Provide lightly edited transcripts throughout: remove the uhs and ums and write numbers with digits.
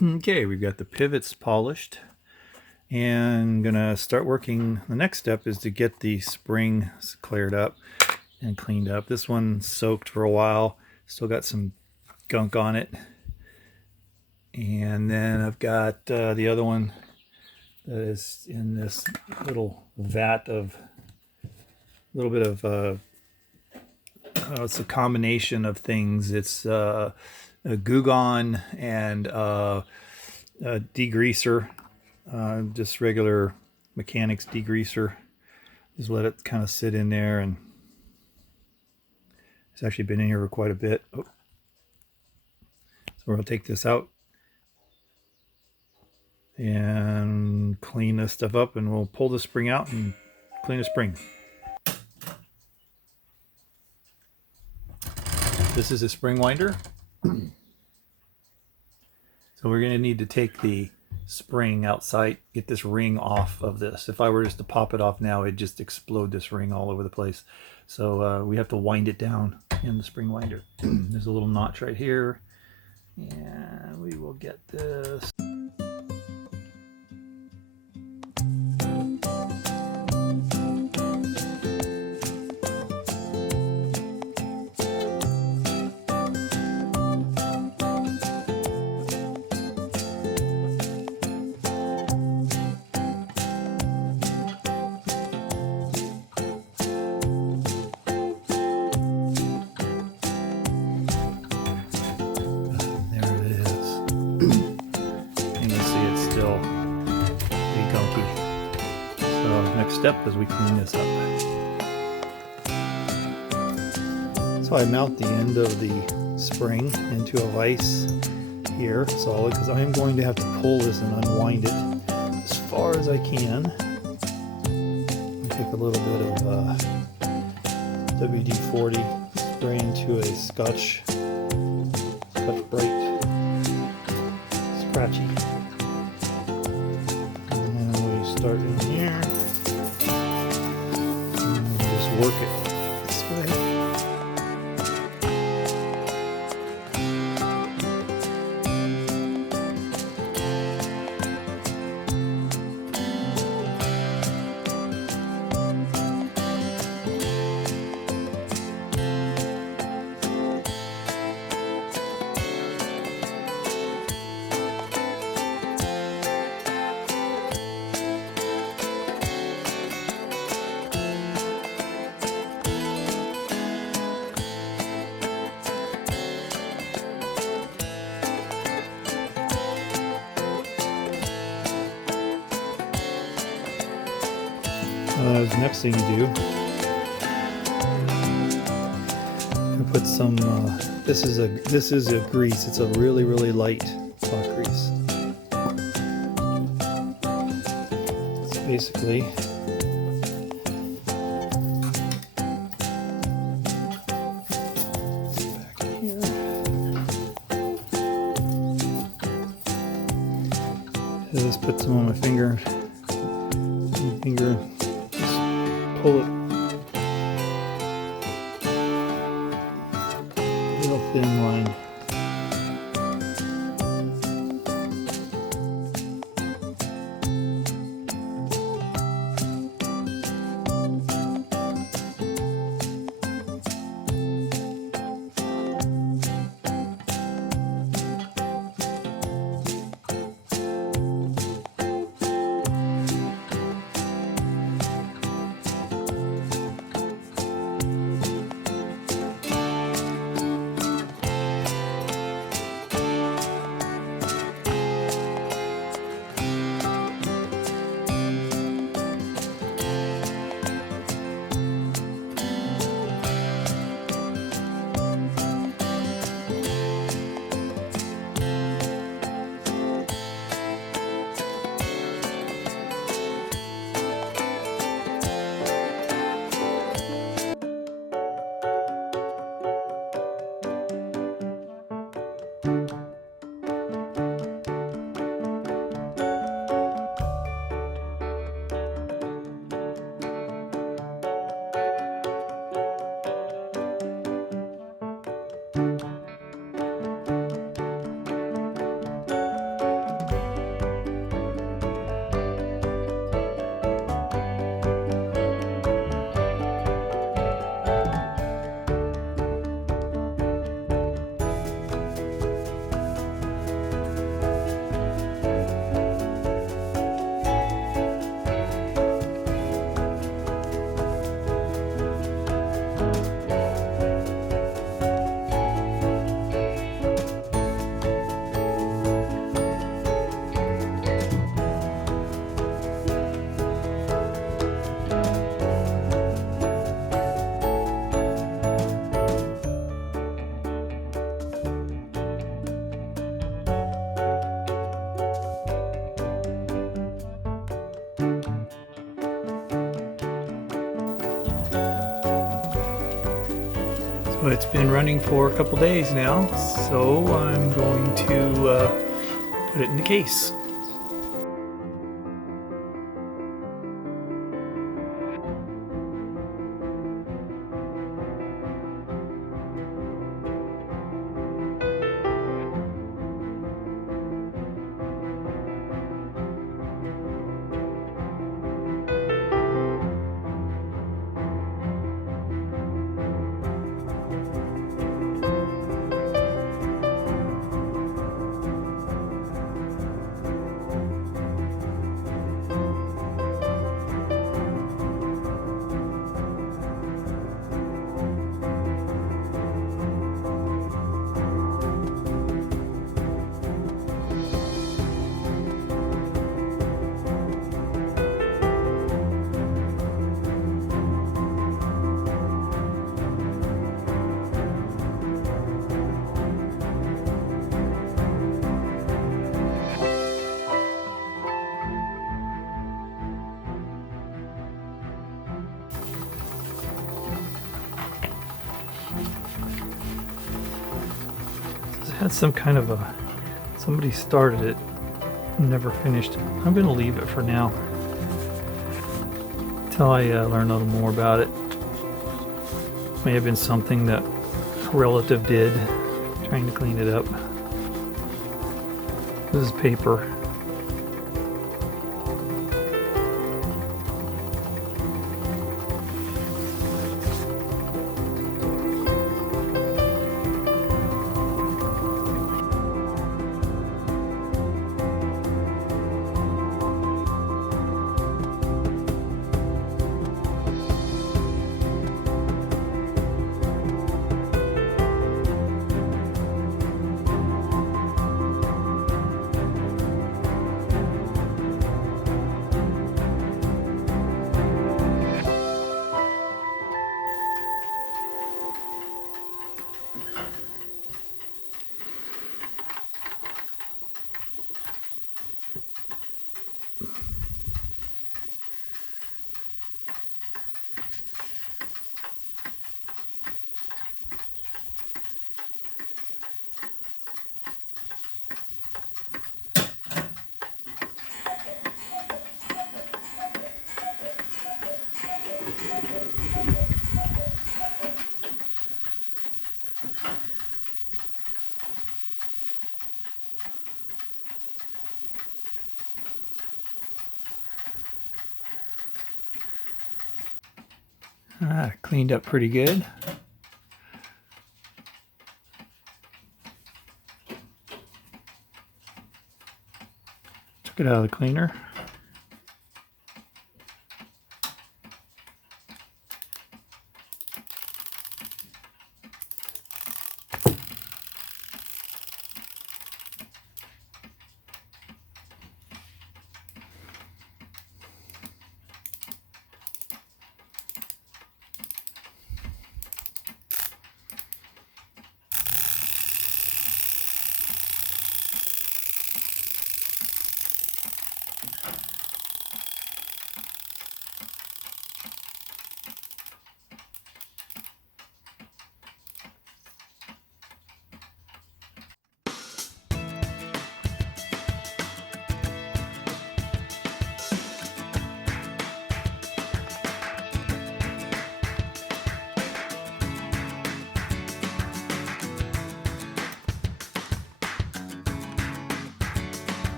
Okay, we've got the pivots polished, and gonna start working. The next step is to get the spring cleared up and cleaned up. This one soaked for a while, still got some gunk on it. And then I've got the other one that is in this little vat of a little bit of it's a combination of things. It's a Gugon and a degreaser, just regular mechanics degreaser. Just let it kind of sit in there, and it's actually been in here for quite a bit. Oh. So we'll take this out and clean this stuff up, and we'll pull the spring out and clean the spring. This is a spring winder. So we're going to need to take the spring outside, get this ring off of this. If I were just to pop it off now, it'd just explode this ring all over the place. So we have to wind it down in the spring winder. There's a little notch right here, and we will get this. Next step is we clean this up. So I mount the end of the spring into a vise here, solid, because I am going to have to pull this and unwind it as far as I can. Take a little bit of WD-40, spray into a Scotch Brite Scratchy, and we start in here. Work it this way. The next thing you do, you put some. This is a grease. It's a really light chalk grease. It's basically back here. I just put some on my finger. Pull it real thin line. But it's been running for a couple days now, so I'm going to put it in the case. Had some kind of somebody started it and never finished. I'm going to leave it for now until I learn a little more about it. May have been something that a relative did, trying to clean it up. This is paper. Cleaned up pretty good. Took it out of the cleaner.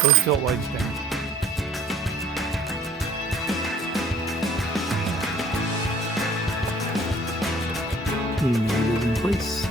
Those tilt lights down. And there it is in place.